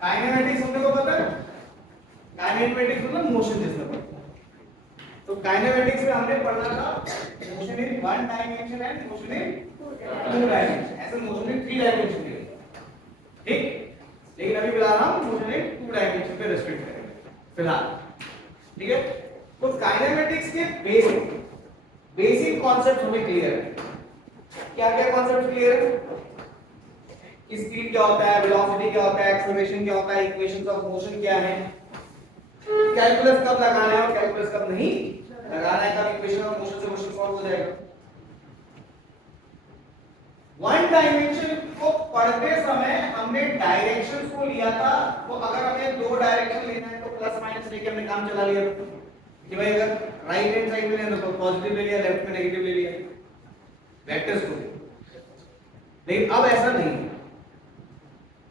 Kinematics हमने को पता है, काइनेमेटिक्स मतलब मोशन जिसमें पढ़ता है। तो काइनेमेटिक्स में हमने पढ़ना था motion in one dimension and motion in two dimension, ऐसे मोशन इन थ्री डायमेंशन के लिए, ठीक। लेकिन अभी फिलहाल हम मोशन इन टू डायमेंशन पे रेस्ट्रिक्ट करेंगे फिलहाल, ठीक है। तो काइनेमेटिक्स के बेसिक कॉन्सेप्ट हमें क्लियर है। क्या क्या कॉन्सेप्ट क्लियर है? स्पीड क्या होता है, वेलोसिटी क्या होता है, एक्सेलरेशन क्या होता है, इक्वेशंस ऑफ मोशन क्या है, कैलकुलस कब लगाना है और कैलकुलस कब नहीं लगाना है, कब इक्वेशन ऑफ मोशन से क्वेश्चन सॉल्व हो जाएगा। वन डायमेंशन को पढ़ते समय हमने डायरेक्शंस को लिया था, तो अगर हमें दो डायरेक्शन लेना है तो प्लस माइनस लेके हमने काम चला लिया कि भाई अगर राइट हैंड साइड में लेना तो पॉजिटिव ले लिया, लेफ्ट में नेगेटिव ले लिया, वेक्टर्स को। लेकिन अब ऐसा नहीं है।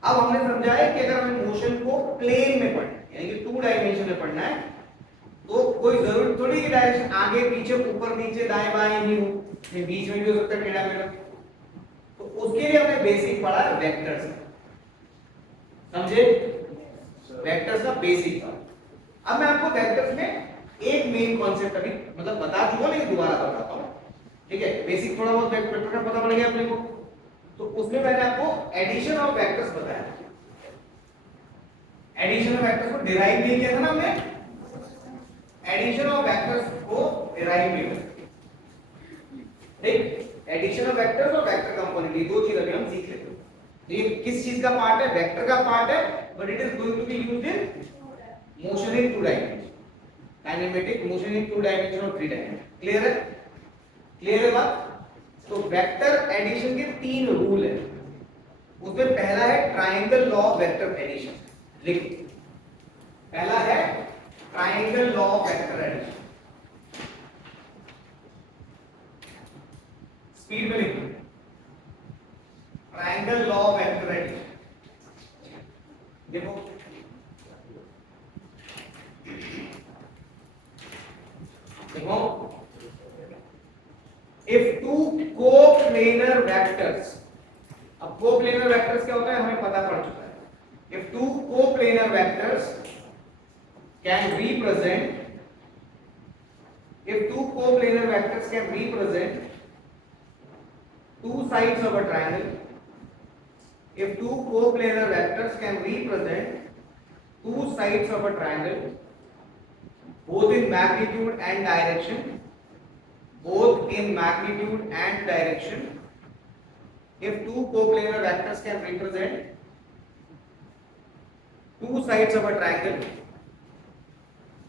अब हमने समझा है कि अगर हमें मोशन को प्लेन में पढ़ना है, यानी कि टू डायमेंशन में पढ़ना है, तो कोई जरूरत थोड़ी कि डायरेक्शन आगे पीछे ऊपर नीचे दाएं बाएं ही हो, ये बीच में भी हो सकता है टेढ़ा मेढ़ा। तो उसके लिए हमने बेसिक पढ़ा है वेक्टर्स, समझे? वेक्टर्स का बेसिक पढ़ा। अब मैं आपको वेक्टर्स में एक मेन कॉन्सेप्ट अभी मतलब बता चुका, लेकिन दोबारा बताता हूं, ठीक है। बेसिक थोड़ा बहुत वेक्टर का पता पड़ गया अपने को, तो उसमें मैंने आपको एडिशन ऑफ वेक्टर्स बताया। एडिशन ऑफ वेक्टर्स को डिराइव नहीं किया था ना हमने, एडिशन ऑफ वेक्टर्स को डिराइव नहीं किया, ठीक। एडिशन ऑफ वेक्टर्स और वेक्टर कंपोनेंट, ये दो चीज अभी हम सीख लेते हैं। ये किस चीज का पार्ट है? वेक्टर का पार्ट है, but it is going to be used in motion in two dimension, kinematic motion in two dimension और थ्री डायमेंशन। क्लियर है? क्लियर है बात? तो वेक्टर एडिशन के तीन रूल है। उसमें पहला है triangle law of vector addition, लिखिए। पहला है triangle law of vector addition, speed में लिखिए। Triangle law of vector addition, देखो देखो, if two coplanar vectors, अब coplanar vectors क्या होता है हमें पता पड़ चुका है। if two coplanar vectors can represent, if two coplanar vectors can represent two sides of a triangle, if two coplanar vectors can represent two sides of a triangle both in magnitude and direction, both in magnitude and direction, if two coplanar vectors can represent two sides of a triangle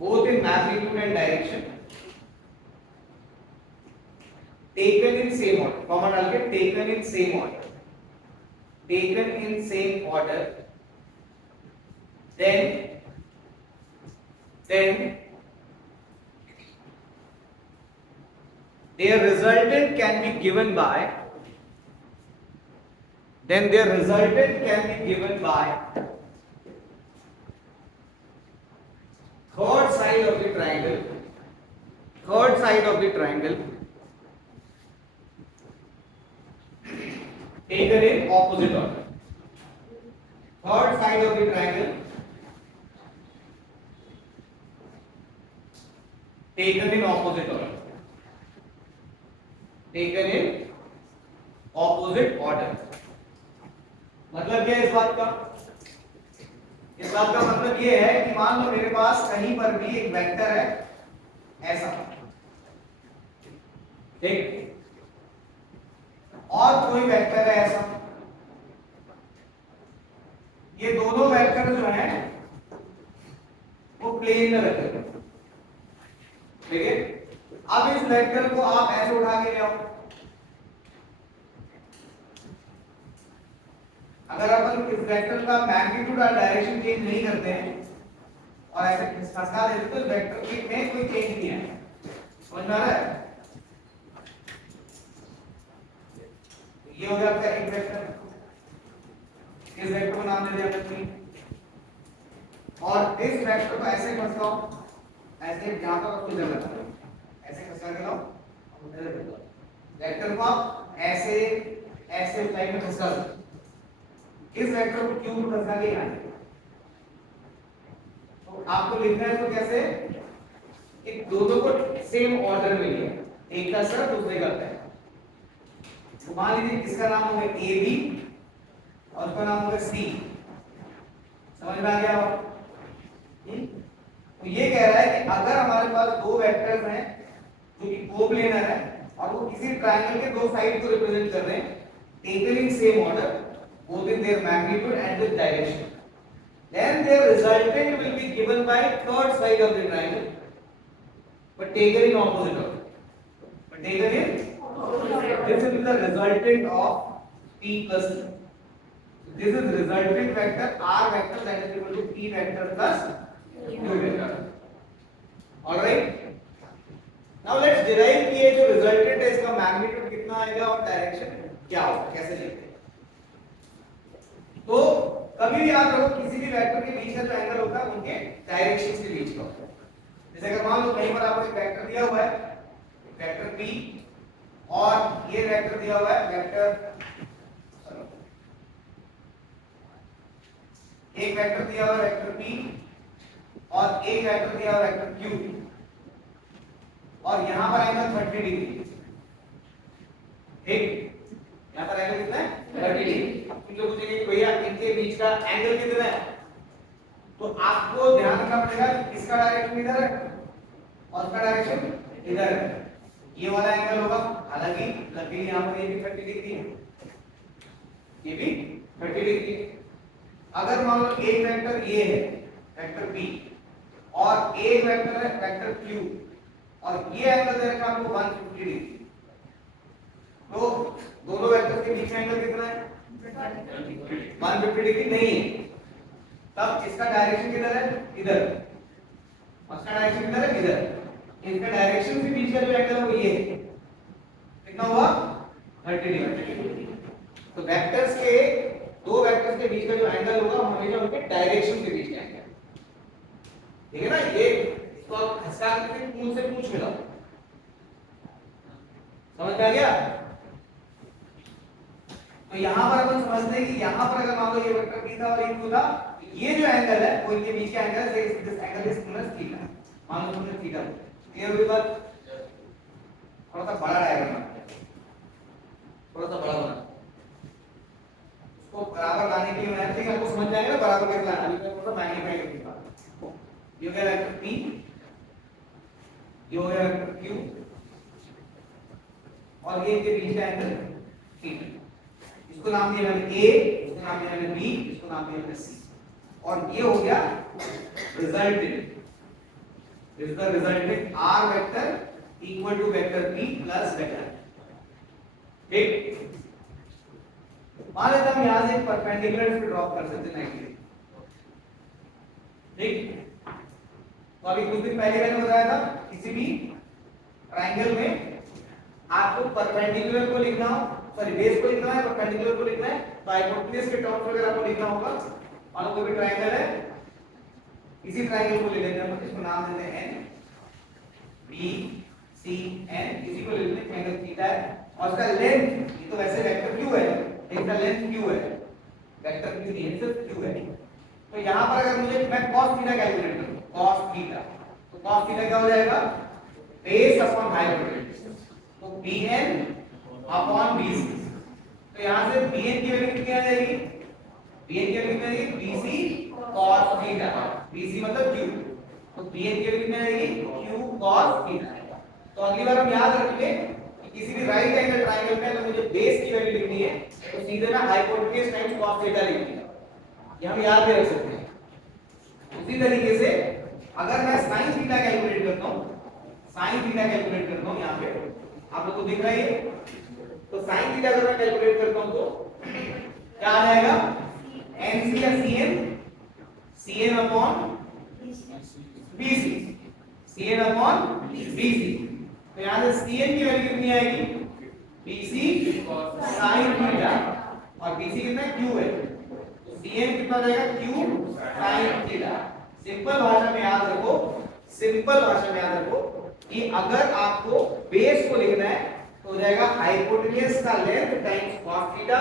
both in magnitude and direction taken in same order, comma डाल के taken in same order, taken in same order, then their resultant can be given by, then their resultant can be given by third side of the triangle, third side of the triangle taken in opposite order, third side of the triangle taken in opposite order, taken in opposite order। मतलब क्या है इस बात का? इस बात का मतलब ये है कि मान लो मेरे पास कहीं पर भी एक वेक्टर है ऐसा, ठीक, और कोई वेक्टर है ऐसा, ये दोनों वेक्टर जो हैं वो प्लेन में रखे हैं, ठीक है। अब इस वेक्टर को आप ऐसे उठा के ले आओ, अगर अपन इस वेक्टर का मैग्नीट्यूड और डायरेक्शन चेंज नहीं करते हैं और ऐसे खसका देते तो इस वेक्टर में कोई चेंज नहीं है, समझ में आ रहा है? ये हो गया आपका एक वेक्टर, इस वेक्टर को नाम दे दिया आपने, और इस वेक्टर को ऐसे खसकाओ, ऐसे यहां पर आपको जगह लगाओ, ऐसे खसका के लाओ, वेक्टर को आप ऐसे ऐसे लाइन में खसका दो, इस वेक्टर को क्यूब खसका के यहां, तो आपको लिखना है तो कैसे कि दोनों को सेम ऑर्डर में लिया, एक का सर दूसरे का पैर। तो मान लीजिए इसका नाम होगा ए बी और उसका नाम होगा सी, समझ में आ गया? तो ये कह रहा है कि अगर हमारे पास दो वेक्टर्स हैं जो कि कोप्लेनर है और वो किसी ट्रायंगल के दो साइड को रिप्रेजेंट कर रहे हैं, taken in same order both in their magnitude and with direction, then their resultant will be given by third side of the triangle but taken in opposite order, but taken in this is the resultant of p plus q. This is resultant vector r vector that is equal to p vector plus q vector. All right, now let's derive कि ये जो resultant है इसका magnitude कितना आएगा और direction क्या होगा, कैसे लिखते हैं? तो कभी भी याद रखो किसी भी वेक्टर के बीच का जो एंगल होता है उनके डायरेक्शंस के बीच का होता है। जैसे अगर मान लो कहीं पर आपको एक वेक्टर दिया हुआ है वेक्टर p और ये वेक्टर दिया हुआ है वेक्टर एक वेक्टर दिया हुआ है वेक्टर p और एक वेक्टर दिया हुआ है वेक्टर q और यहां पर एंगल 30 डिग्री, ठीक, यहां पर एंगल कितना है 30 डिग्री। अब तुम लोग पूछेंगे भैया इनके बीच का एंगल कितना है, तो आपको ध्यान रखना पड़ेगा कि इसका डायरेक्शन इधर है और इसका डायरेक्शन इधर है, ये वाला एंगल होगा, हालांकि लकीर यहां पर ये भी 30 डिग्री है, ये भी 30 डिग्री है। अगर मान लो एक वेक्टर ये है वेक्टर p और एक वेक्टर है वेक्टर q और ये एंगल दे रखा आपको 150 डिग्री, तो दोनों वेक्टर्स के बीच में एंगल कितना है 150 डिग्री नहीं है, तब इसका डायरेक्शन किधर है इधर, इसका डायरेक्शन किधर है इधर, इनका डायरेक्शन के बीच का जो एंगल है वो ये है, कितना हुआ 30 डिग्री। तो वेक्टर्स के दो वेक्टर्स के बीच का जो एंगल होगा हमेशा उनके डायरेक्शन के बीच का एंगल, ठीक है ना? ये इसको आप हस्ताक्षर के पूछ से पूछ मिला, समझ में आ गया? तो यहां पर अपन समझते हैं कि यहां पर अगर मान लो ये वेक्टर p था और ये q था, ये जो एंगल है वो इनके बीच का एंगल है, this angle is plus theta, मान लो तुमने थीटा क्लियर हुई बात? थोड़ा सा बड़ा डायग्राम, थोड़ा सा बड़ा बना उसको बराबर लाने के लिए मैं ठीक है आपको समझ जाएगा ना बराबर कैसे लाना, अभी मैं थोड़ा मैग्नीफाई करके बात, ये हो गया वेक्टर p, ये हो गया वेक्टर q और ये इनके बीच का एंगल थीटा, इसको नाम दिया मैंने a, इसको नाम दिया मैंने b, इसको नाम दिया मैंने c, और ये हो गया resultant, this is the resultant r vector equal to vector p plus vector, ठीक। मान लेते हम यहां से एक परपेंडिकुलर इसको ड्रॉ कर सकते हैं 90, ठीक। तो अभी कुछ दिन पहले मैंने बताया था किसी भी ट्रायंगल में आपको परपेंडिकुलर को लिखना हो, सॉरी बेस को लिखना है, परपेंडिकुलर को लिखना है, तो हाइपोटेन्यूज के टर्म्स वगैरह आपको लिखना होगा। मान लो कोई भी ट्रायंगल है, इसी ट्रायंगल को ले लेते हैं, इसको नाम देते हैं n b c n, इसी को ले लेते हैं, एंगल थीटा है और उसका लेंथ, ये तो वैसे वेक्टर q है, इसका लेंथ q है, वेक्टर q नहीं है सिर्फ q है। तो यहां पर अगर मुझे मैं cos थीटा कैलकुलेट करूं, cos थीटा, तो cos थीटा क्या हो जाएगा बेस अपॉन हाइपोटेन्यूज, तो bn अपॉन bc, तो यहां से bn की वैल्यू कितनी आ जाएगी, bn की वैल्यू कितनी आ जाएगी bc cos थीटा, bc मतलब q, तो bn की वैल्यू कितनी आ जाएगी q cos थीटा। तो अगली बार हम याद रखेंगे कि किसी भी राइट एंगल ट्रायंगल में अगर मुझे बेस की वैल्यू लिखनी है तो सीधे मैं हाइपोटेन्यूज टाइम्स cos थीटा लिख दूंगा, ये हम याद भी रख सकते हैं। उसी तरीके से अगर मैं sin थीटा कैलकुलेट करता हूं, sin थीटा कैलकुलेट करता हूं, यहां पे आप लोग को दिख रहा है, तो sin थीटा अगर मैं कैलकुलेट करता हूं तो क्या आ जाएगा nc या cn upon bc, cn upon bc, तो यहां से cn की वैल्यू कितनी आएगी bc sin थीटा और bc कितना q है, तो cn कितना हो जाएगा q sin थीटा। सिंपल भाषा में याद रखो, सिंपल भाषा में याद रखो कि अगर आपको बेस को लिखना है तो हो जाएगा हाइपोटेन्यूज का लेंथ टाइम्स cos थीटा,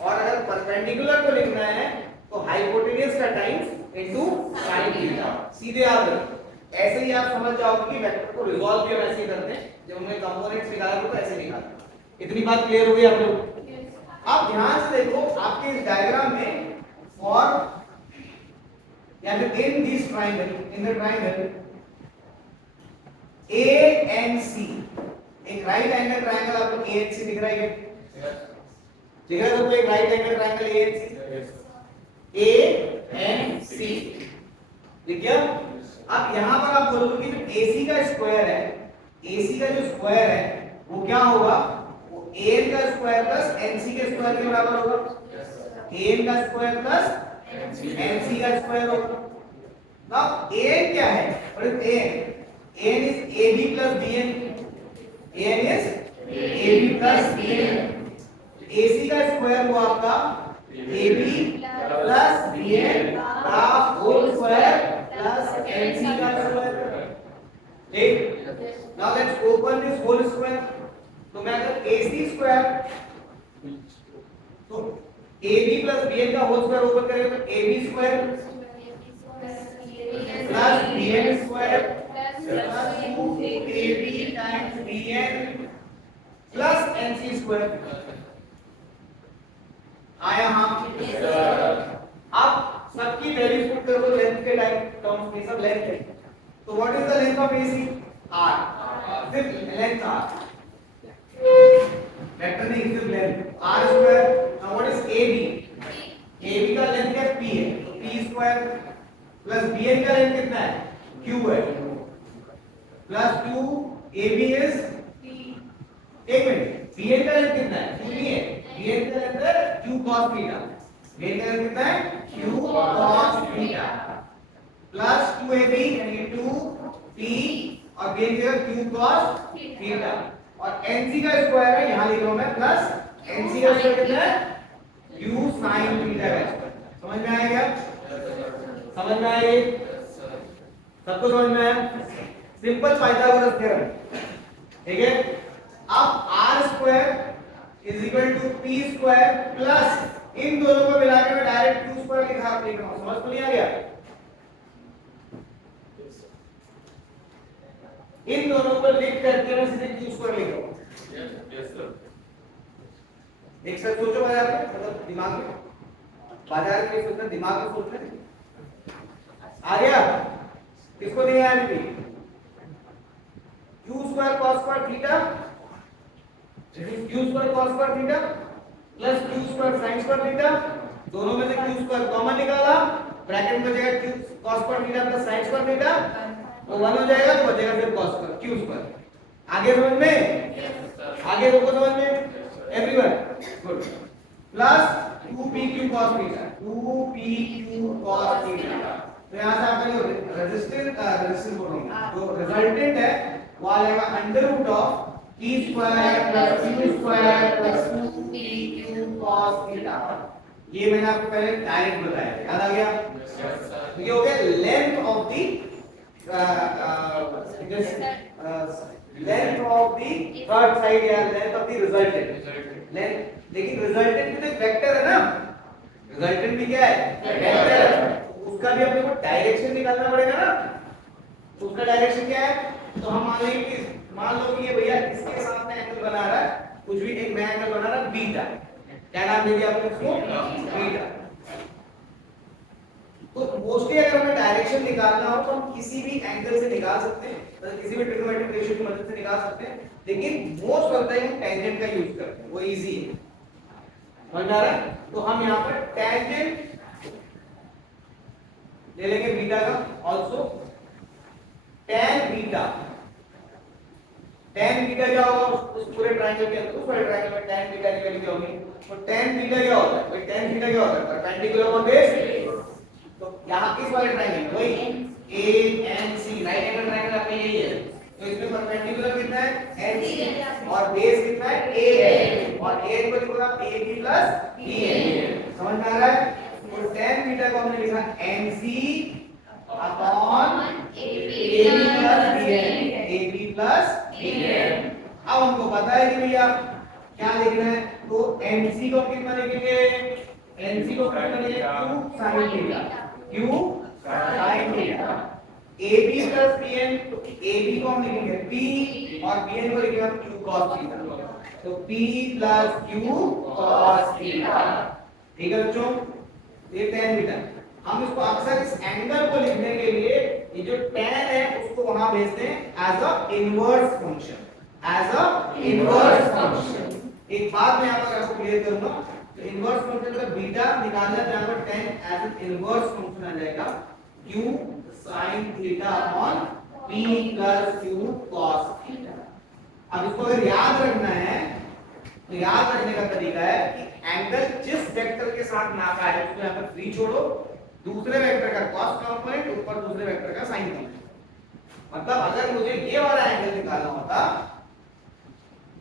और अगर परपेंडिकुलर को लिखना है तो हाइपोटेन्यूज का टाइम्स इनटू sin थीटा। सीधे याद रखो, ऐसे ही आप समझ जाओगे कि वेक्टर को रिजॉल्व भी हम ऐसे ही करते हैं, जब हमने कंपोनेंट्स निकाला तो ऐसे निकालते हैं। इतनी बात क्लियर हो गई आप लोग? आप ध्यान से देखो आपके इस डायग्राम में फॉर या फिर in this triangle, in the triangle A and C, एक राइट एंगल ट्रायंगल आपको A and C दिख रहा है क्या? दिख रहा है सबको एक right angle triangle A and C? A and C ठीक है? अब यहां पर आप बोलोगे कि जो AC का स्क्वायर है, AC का जो स्क्वायर है वो क्या होगा? वो AN का स्क्वायर प्लस NC के स्क्वायर के बराबर होगा। AN का स्क्वायर प्लस NC का स्क्वायर होगा। नाउ AN क्या है? What is AN? AN is AB plus BN. AN is AB plus BN. AC का स्क्वायर हुआ आपका AB plus BN का होल स्क्वायर प्लस NC का स्क्वायर। ठीक? Now let's open this whole square. तो मैं अगर AC स्क्वायर तो AB plus BN का होल स्क्वायर ओपन करेंगे तो AB square plus BN square plus 2AB times BN plus NC square आया। हाँ अब सबकी वैल्यूज पुट कर दो लेंथ के टाइम टर्म्स में, सब लेंथ है। तो what is the length of AC? R, सिर्फ लेंथ R, वेक्टर नहीं सिर्फ length R square. Now what is AB? AB का लेंथ क्या P है, तो P स्क्वायर प्लस BN का लेंथ कितना है? Q है प्लस 2 AB इज एक मिनट, BN का लेंथ कितना है? Q नहीं है, BN का लेंथ है Q cos थीटा। BN का लेंथ कितना है? Q cos theta plus 2AB यानी 2P और BN की जगह Q cos थीटा और NC का स्क्वायर है यहां लिख रहा हूं मैं प्लस NC का स्क्वायर कितना है? Q sin थीटा का स्क्वायर। समझ में आया क्या? समझ में आया? सबको समझ में आया? Simple Pythagoras theorem. ठीक है? अब r square is equal to p square plus इन दोनों को मिलाकर मैं डायरेक्ट q स्क्वायर लिख रहा हूं। समझ में नहीं आ गया? इन दोनों को लिख करके मैं सीधे q स्क्वायर लिख रहा हूं। Yes sir. एक साथ सोचो बाजार में, मतलब दिमाग में, बाजार में सोचना, दिमाग में सोचना। आ गया? किसको नहीं आया अभी? q square cos square theta, q square cos square theta plus q square sin square theta, दोनों में से q स्क्वायर कॉमन निकाला, ब्रैकेट में बचेगा q cos square theta plus sin square theta, वो 1 हो जाएगा तो बचेगा फिर cos स्क्वायर q स्क्वायर। आगे समझ में? आगे सबको समझ में? Everyone good. Plus 2pq cos theta, 2pq cos theta. तो यहां से आपका जो रेजिस्टेंस बोल रहा हूं, जो रिजल्टेंट है वो आ जाएगा under root of p square plus q square plus 2pq cos theta. ये मैंने आपको पहले डायरेक्ट बताया, याद आ गया? ये हो गया length of the length of the third side या length of the resultant. Length, लेकिन रिजल्टेंट भी तो एक वेक्टर है ना, रिजल्टेंट भी क्या है? वेक्टर है। उसका भी अपने को डायरेक्शन निकालना पड़ेगा ना। तो उसका डायरेक्शन क्या है? तो हम मान लेंगे कि मान लो कि ये भैया इसके साथ में एंगल बना रहा है, कुछ भी एक नया एंगल बना रहा है बीटा। क्या नाम दे दिया आपने उसको? बीटा। तो मोस्टली अगर हमें डायरेक्शन निकालना हो तो हम किसी भी एंगल से निकाल सकते हैं, मतलब किसी भी ट्रिग्नोमेट्रिक रेशियो की मदद से निकाल सकते हैं, लेकिन मोस्ट ऑफ द टाइम हम टेंजेंट का यूज करते हैं, वो इजी है। समझ आ रहा है? तो हम यहां पर टेंजेंट ले लेंगे बीटा का, also tan beta. tan beta क्या होगा उस पूरे ट्रायंगल के अंदर? उस पूरे ट्रायंगल में tan बीटा की वैल्यू क्या होगी? तो tan बीटा क्या होता है भाई? tan बीटा क्या होता है? Perpendicular on base. तो यहां इस वाले ट्रायंगल में वही ANC राइट एंगल ट्रायंगल आपका यही है, तो इसमें परपेंडिकुलर कितना है? NC और बेस कितना है? A है और A को लिखोगे आप AB प्लस BN। समझ में आ रहा है? तो tan बीटा को हमने लिखा NC upon AB plus BN, AB plus BN। अब हमको पता है कि भैया क्या लिखना है, तो NC को कितना लिखेंगे? NC को कितना लिखेंगे? Q sin theta, Q sin theta. AB plus PN, तो AB को हम लिखेंगे P और PN को लिखेंगे Q cos थीटा, तो P plus Q cos theta. ठीक है बच्चों, ये tan थीटा। हम इसको अक्सर इस एंगल को लिखने के लिए ये जो tan है उसको वहां भेजते हैं as a inverse function, as a inverse function. एक बात मैं यहां पर आपको क्लियर करूंगा, तो इनवर्स फंक्शन का बीटा निकालना है, यहां पर tan as an inverse function आ जाएगा q sin theta upon p plus q cos theta. अब इसको अगर याद रखना है तो याद रखने का तरीका है कि एंगल जिस वेक्टर के साथ नापा है उसको यहां पर फ्री छोड़ो, दूसरे वेक्टर का cos कंपोनेंट ऊपर दूसरे वेक्टर का sin कंपोनेंट। मतलब अगर मुझे ये वाला एंगल निकालना होता,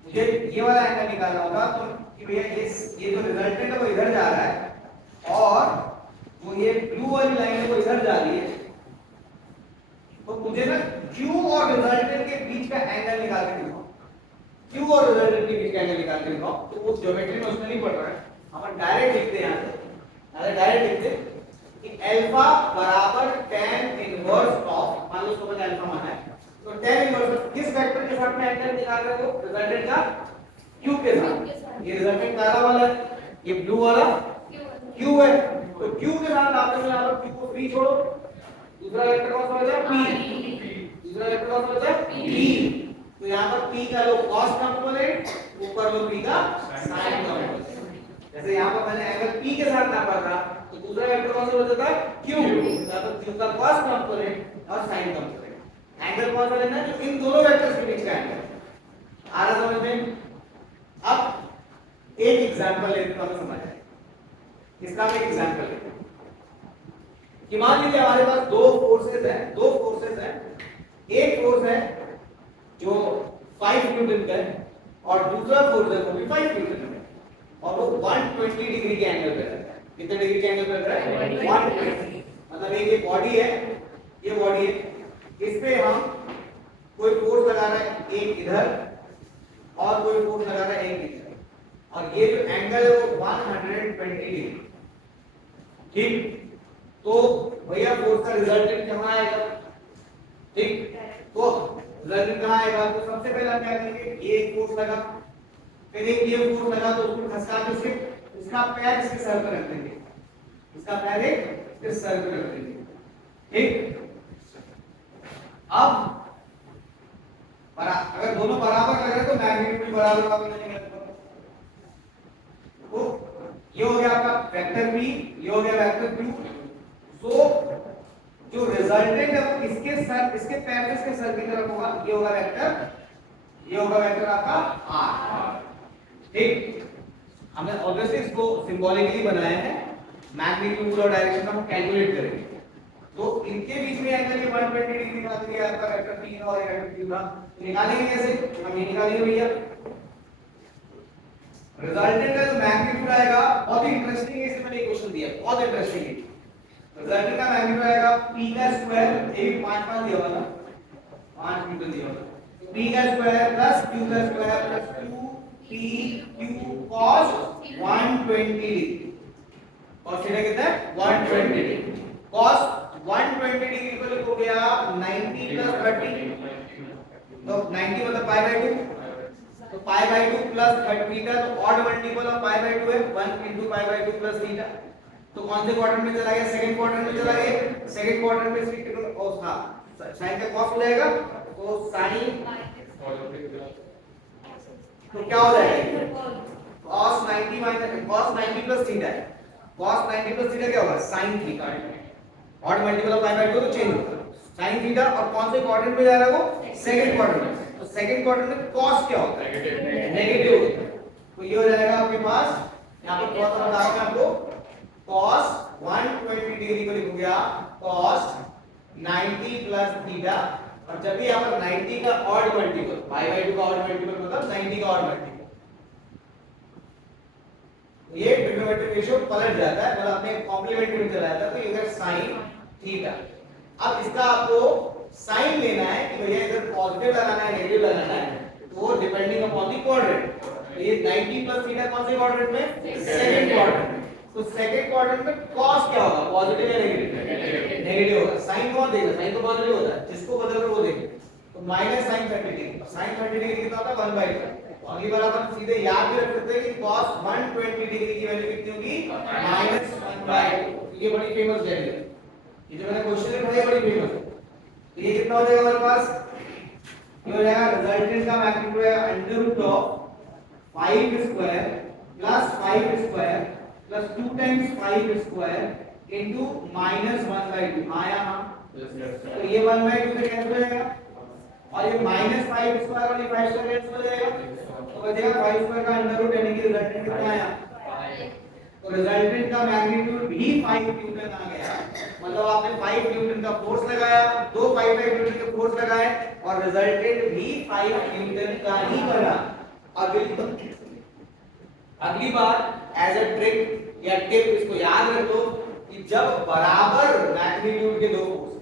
मुझे ये वाला एंगल निकालना होगा तो कि भैया ये जो रिजल्टेंट है वो इधर जा रहा है और वो ये ब्लू वाली लाइन है वो इधर जा रही है, तो मुझे ना Q और रिजल्टेंट के बीच का एंगल निकाल के दिखाओ, Q और रिजल्टेंट के बीच का एंगल निकाल के दिखाओ। तो वो ज्योमेट्री में उसमें नहीं पड़ रहा है, हम डायरेक्ट लिखते हैं, यहां से डायरेक्ट लिखते कि अल्फा बराबर tan इनवर्स ऑफ, मान लो उसको मैंने अल्फा माना है, तो tan इनवर्स किस वेक्टर के साथ में एंगल निकाल रहे हो, रिजल्टेंट का Q के साथ। ये रिजल्टेंट काला वाला है, ये ब्लू वाला Q है, तो Q के साथ आपने यहां पर Q को फ्री छोड़ो, दूसरा वेक्टर कौन सा बचा P, दूसरा वेक्टर कौन सा बचा P, तो यहां पर P का लो cos कंपोनेंट, ऊपर लो P का sin कंपोनेंट। जैसे यहां पर मैंने एंगल P के साथ नापा था, तो दूसरा वेक्टर कौन सा बचा था Q, यहां पर Q का cos कंपोनेंट और sin कंपोनेंट। एंगल कौन सा लेना है, जो इन दोनों वेक्टर्स के बीच का एंगल। आ रहा समझ में? अब एक एग्जांपल लेते हैं, समझ आए इसका। एक एग्जांपल लेते हैं कि मान लीजिए हमारे पास दो फोर्सेस हैं, एक फोर्स है जो 5 न्यूटन का है और दूसरा फोर्स है वो भी 5 न्यूटन का है, और वो 120 डिग्री के एंगल पे रहता है। कितने डिग्री के एंगल पे रहता है? 120। मतलब एक ये बॉडी है, ये बॉडी है, इस पे हम कोई फोर्स लगा रहे हैं, एक इधर और कोई फोर्स लगा रहा है एक इधर, और ये जो एंगल है वो 120 डिग्री। ठीक, तो भैया फोर्स का रिजल्टेंट कहां आएगा? ठीक, तो रिजल्टेंट कहां आएगा? तो सबसे पहले हम क्या करेंगे, ये एक फोर्स लगा, फिर एक ये फोर्स लगा, तो उसको खसका के से इसका पैर इसके सर पर रख देंगे, इसका पैर इसके सर पर रख देंगे। ठीक, अब अगर दोनों बराबर लग रहे तो मैग्नीट्यूड भी बराबर होगा, नहीं लगता। तो ये हो गया आपका वेक्टर P, ये हो गया वेक्टर Q। तो जो रिजल्टेंट है वो इसके पैर से इसके सर की तरफ होगा, ये होगा वेक्टर आपका R। ठीक, हमने ऑब्वियसली इसको सिंबॉलिकली बनाया है, मैग्नीट्यूड और डायरेक्शन का हम कैलकुलेट करेंगे। तो इनके बीच में एंगल ये 120 डिग्री का दिया है, आपका वेक्टर P और वेक्टर Q का। निकालेंगे कैसे? हम ये निकालेंगे भैया, रिजल्टेंट का जो मैग्नीट्यूड आएगा, बहुत ही इंटरेस्टिंग है, इससे मैंने एक क्वेश्चन दिया, बहुत इंटरेस्टिंग है। रिजल्टेंट का मैग्नीट्यूड आएगा P का स्क्वायर, ये 5 दिया हुआ था, 5 न्यूटन दिया हुआ था, P का स्क्वायर प्लस Q का square plus Q cos 120 degree. और थीटा कितना है? 120 डिग्री। cos 120 डिग्री को लिखो गया 90 प्लस 30, तो 90 मतलब पाई बाय 2, तो पाई बाय 2 प्लस थीटा, तो odd multiple of pi by 2 है, 1 into pi by 2 plus theta. तो कौन से क्वाड्रेंट में चला गया? सेकंड क्वाड्रेंट में चला गया। सेकंड क्वाड्रेंट में साइन का cos हो जाएगा, तो साइन, तो क्या हो जाएगा? cos 90 minus cos 90 plus theta है, cos 90 प्लस थीटा क्या होगा? sin theta. Odd multiple of pi by 2 तो चेंज होगा, sin थीटा। और कौन से क्वाड्रेंट में जा रहा है वो? सेकंड क्वाड्रेंट में। तो सेकंड क्वाड्रेंट में cos क्या होता है? नेगेटिव होता है। तो ये हो जाएगा आपके पास, यहां पर थोड़ा सा बता रहा हूं आपको, cos 120 डिग्री को लिखूंगा गया cos 90 प्लस थीटा, और जब भी यहां पर 90 का ऑड मल्टीपल, पाई बाय 2 का ऑड मल्टीपल मतलब 90 का ऑड मल्टीपल, ये ट्रिग्नोमेट्रिक रेशियो पलट जाता है, मतलब अपने कॉम्प्लीमेंट्री में चला जाता है, तो ये होगा sin थीटा। अब इसका आपको साइन लेना है कि भैया इधर पॉजिटिव लगाना है नेगेटिव लगाना है, तो वो डिपेंडिंग अपॉन द क्वाड्रेंट। तो ये 90 प्लस थीटा कौन से क्वाड्रेंट में? Second quadrant. तो सेकंड क्वाड्रेंट में cos क्या होगा? पॉजिटिव या नेगेटिव? नेगेटिव होगा। होगा, साइन कौन देगा, साइन तो पॉजिटिव होता है, जिसको बदल रहे वो देंगे। तो minus sine 30 degree, sine 30 degree कितना होता है 1/2। अगली बार अपन सीधे याद भी रख सकते हैं कि cos 120 डिग्री की वैल्यू कितनी होगी -1/2। ये बड़ी फेमस वैल्यू है, ये जो मैंने क्वेश्चन लिखा है बड़ी फेमस है। तो ये कितना हो जाएगा हमारे पास, ये हो जाएगा रिजल्टेंट का मैग्नीट्यूड है under root of 5 square plus 5 square plus 2 times 5 square into -1/2 आया हां। तो ये 1/2 से कैंसिल हो जाएगा और ये -5 स्क्वायर और ये 5 स्क्वायर कैंसिल हो जाएगा, तो बचेगा 5 स्क्वायर का अंडर रूट, यानी कि रिजल्टेंट कितना आया 5। तो रिजल्टेंट का मैग्नीट्यूड भी 5 न्यूटन आ गया, मतलब आपने 5 न्यूटन का फोर्स लगाया, दो 5 न्यूटन के फोर्स लगाए और रिजल्टेंट भी 5 न्यूटन का ही बना। अगली बार एज अ ट्रिक या टिप इसको याद रख लो कि जब बराबर मैग्नीट्यूड के दो फोर्स,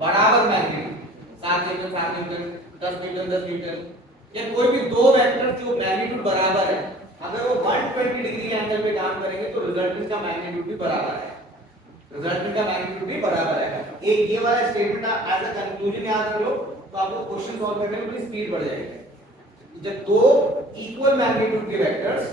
बराबर magnitude 7 Newton 7 Newton 10 Newton 10 Newton या कोई भी दो वेक्टर जो मैग्नीट्यूड बराबर है, अगर वो 120 डिग्री के एंगल पे काम करेंगे तो रिजल्टेंट का मैग्नीट्यूड भी बराबर है, रिजल्टेंट का मैग्नीट्यूड भी बराबर है। एक ये वाला स्टेटमेंट एज अ कंक्लूजन याद रख लो, तो आपको क्वेश्चन सॉल्व करने में थोड़ी स्पीड बढ़ जाएगी। जब दो इक्वल मैग्नीट्यूड के वेक्टर्स,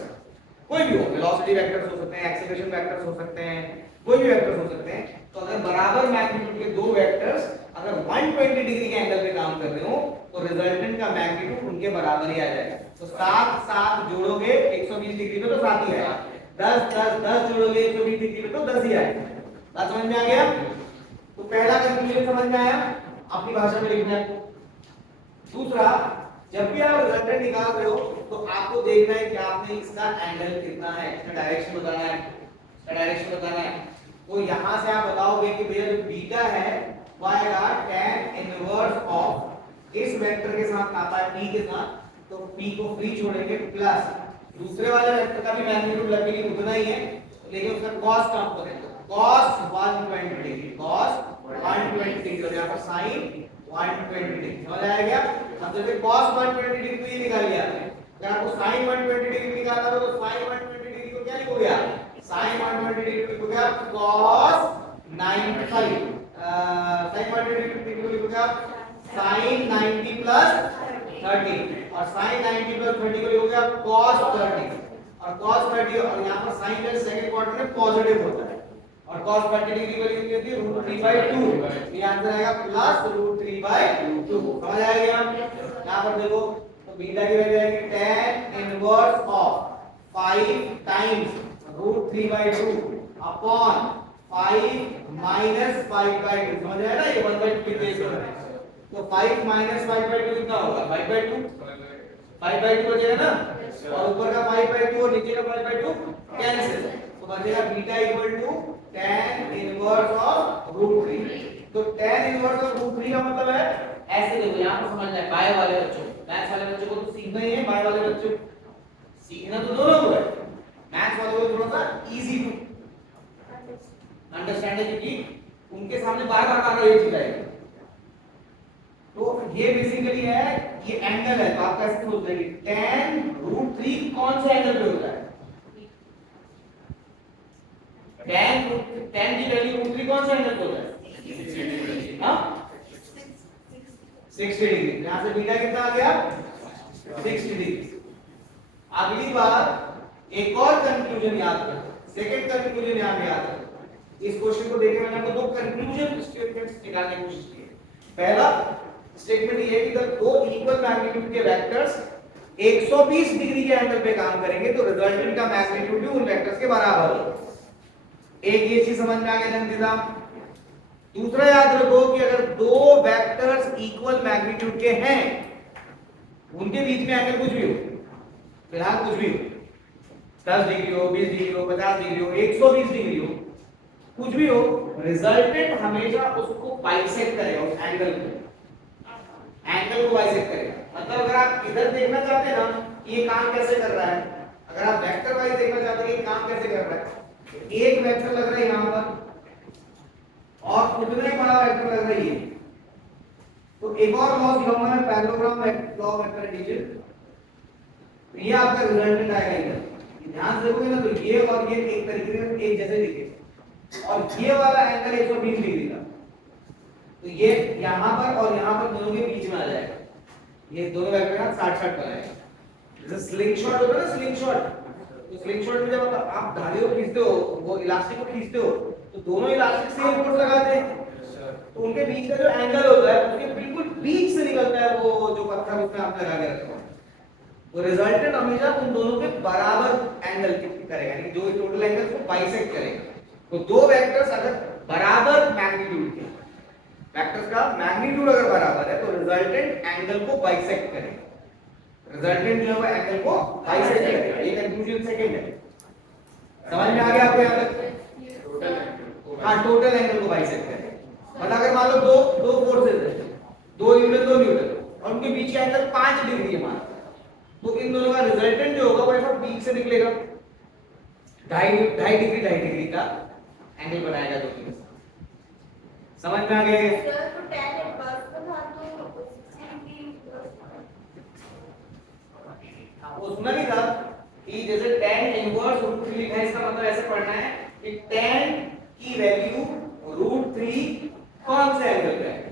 कोई भी हो, वेलोसिटी वेक्टर्स हो सकते हैं, एक्सीलरेशन वेक्टर्स हो सकते हैं, कोई भी वेक्टर्स हो सकते हैं, तो अगर बराबर मैग्नीट्यूड के दो वेक्टर्स अगर 120 डिग्री के एंगल पे काम कर रहे हो तो रिजल्टेंट का मैग्नीट्यूड उनके बराबर ही आ जाएगा। तो 7 7 जोड़ोगे 120 डिग्री पे तो 7 ही आएगा, 10 10 10 जोड़ोगे 120 डिग्री पे तो 10 ही आएगा। बात समझ में आ गया? तो पहला कंक्लूजन समझ में आया, अपनी भाषा में लिखना है। दूसरा, जब भी आप रिजल्टेंट निकाल रहे हो तो आपको देखना है कि आपने इसका एंगल कितना है, इसका डायरेक्शन बताना है, इसका डायरेक्शन बताना है। तो यहां से आप बताओगे कि भैया जो बीटा है वो आएगा tan इनवर्स ऑफ इस वेक्टर के साथ आता है p के साथ, तो p को फ्री छोड़ेंगे प्लस दूसरे वाले वेक्टर का भी मैग्नीट्यूड लगेगी उतना ही है, लेकिन उसका cos कम करेंगे, cos 120 डिग्री, cos 120 डिग्री और यहां पर sin 120 डिग्री। समझ आया क्या? अब जैसे cos 120 डिग्री तो ये निकाल लिया आपने, अगर आपको sin 120 डिग्री निकालना हो तो sin 120 डिग्री को क्या लिखोगे आप, sin 120 डिग्री को लिखोगे आप cos 90 sin 120 डिग्री को लिखोगे आप sin 90 प्लस 30 और sin 90 प्लस 30 को लिखोगे आप cos 30 और cos 30 और यहां पर sin का सेकंड क्वाड्रेंट में पॉजिटिव होता है और cos 30 डिग्री की वैल्यू कितनी है √3/2, ये आंसर आएगा प्लस √3/2। समझ आ गया? यहां पर देखो तो बीटा की वैल्यू आएगी tan inverse of 5 times √3/2 upon 5 minus 5/2। समझ आया ना, ये 1/2 की केस है, तो 5 माइनस 5/2 कितना होगा 5/2, 5/2 बचेगा ना, और ऊपर का 5/2 और नीचे का 5/2 कैंसिल, तो बचेगा beta equal to tan inverse of √3। तो tan इनवर्स ऑफ √3 का मतलब है ऐसे देखो, यहां पर समझना है, बाय वाले बच्चों, मैथ्स वाले बच्चों को तो सीखना ही है, बाय वाले बच्चों सीखना तो दोनों को है, मैथ्स वालों को थोड़ा सा इजी टू अंडरस्टैंड है क्योंकि उनके सामने बार-बार ये चीज आएगी। तो ये बेसिकली है, ये एंगल है, तो आप कैसे बोलते हैं कि tan √3 कौन से एंगल पे होता है, tan की वैल्यू √3 कौन से एंगल पे होता है, हां 60 डिग्री। यहां से बीटा कितना आ गया 60 डिग्री। अगली बार एक और कंक्लूजन याद रखो, सेकंड कंक्लूजन यहां पे याद रखो। इस क्वेश्चन को देखकर मैंने आपको दो कंक्लूजन स्टेटमेंट्स निकालने की कोशिश की है। पहला स्टेटमेंट ये है कि जब दो इक्वल मैग्नीट्यूड के वेक्टर्स 120 डिग्री के एंगल पे काम करेंगे तो रिजल्टेंट का मैग्नीट्यूड भी उन वेक्टर्स के बराबर होगा। एक ये चीज समझ में आ गया जनता। दूसरा याद रखो कि अगर दो वेक्टर्स इक्वल मैग्नीट्यूड के हैं, उनके बीच में एंगल कुछ भी हो, फिलहाल कुछ भी हो, 10 डिग्री हो, 20 डिग्री हो, 50 डिग्री हो, 120 डिग्री हो, कुछ भी हो, रिजल्टेंट हमेशा उसको बाइसेक्ट करेगा, उस एंगल को बाइसेक्ट करेगा। मतलब अगर आप इधर देखना चाहते हैं ना कि ये काम कैसे कर रहा है, अगर आप वेक्टर वाइज देखना चाहते हैं कि काम कैसे कर रहा है, एक वेक्टर लग रहा है यहां पर और उतना ही बड़ा वेक्टर लग रहा है ये, तो एक और लॉ दिखाऊंगा मैं, पैरेललोग्राम लॉ वेक्टर एडिशन, तो ये आपका रिजल्टेंट आएगा इधर। ध्यान से देखोगे ना तो ये और ये एक तरीके से एक जैसे दिखेगा, और ये वाला एंगल 120 डिग्री का, तो ये यहाँ पर और यहाँ पर दोनों के बीच में आ जाएगा, ये दोनों वेक्टर का 60-60 बनाएगा। जैसे स्लिंग शॉट होता है ना, स्लिंग शॉट, तो स्लिंग शॉट में जब आप धागे को खींचते हो, वो इलास्टिक को खींचते हो, तो दोनों इलास्टिक सेम फोर्स लगाते हैं, तो उनके बीच का जो एंगल होता है उसके बिल्कुल बीच से निकलता है वो जो पत्थर उसमें आप लगा के रखते हो, वो रिजल्टेंट हमेशा उन दोनों के बराबर एंगल करेगा, यानी जो टोटल एंगल को बाइसेक्ट करेगा। तो दो वेक्टर्स अगर बराबर मैग्नीट्यूड के, वेक्टर्स का मैग्नीट्यूड अगर बराबर है तो रिजल्टेंट एंगल को बाइसेक्ट करेगा, रिजल्टेंट जो है एंगल को बाइसेक्ट करेगा। ये कंक्लूजन सेकंड है, समझ में आ गया आपको यहाँ तक? हाँ, टोटल एंगल को बाइसेक्ट करेगा। मतलब अगर मान लो दो फोर्सेस है, दो न्यूटन और उनके बीच का एंगल 5 डिग्री है मान, तो इन दोनों का रिजल्टेंट जो होगा वो ऐसा बीच से निकलेगा, 2.5 डिग्री का एंगल बनाएगा दोनों के साथ। समझ में आ गया? सर तो tan इनवर्स में था तो 60 वो सुना नहीं था कि जैसे tan इनवर्स √3 लिखा है, इसका मतलब ऐसे पढ़ना है कि tan की वैल्यू √3 कौन से एंगल पे है,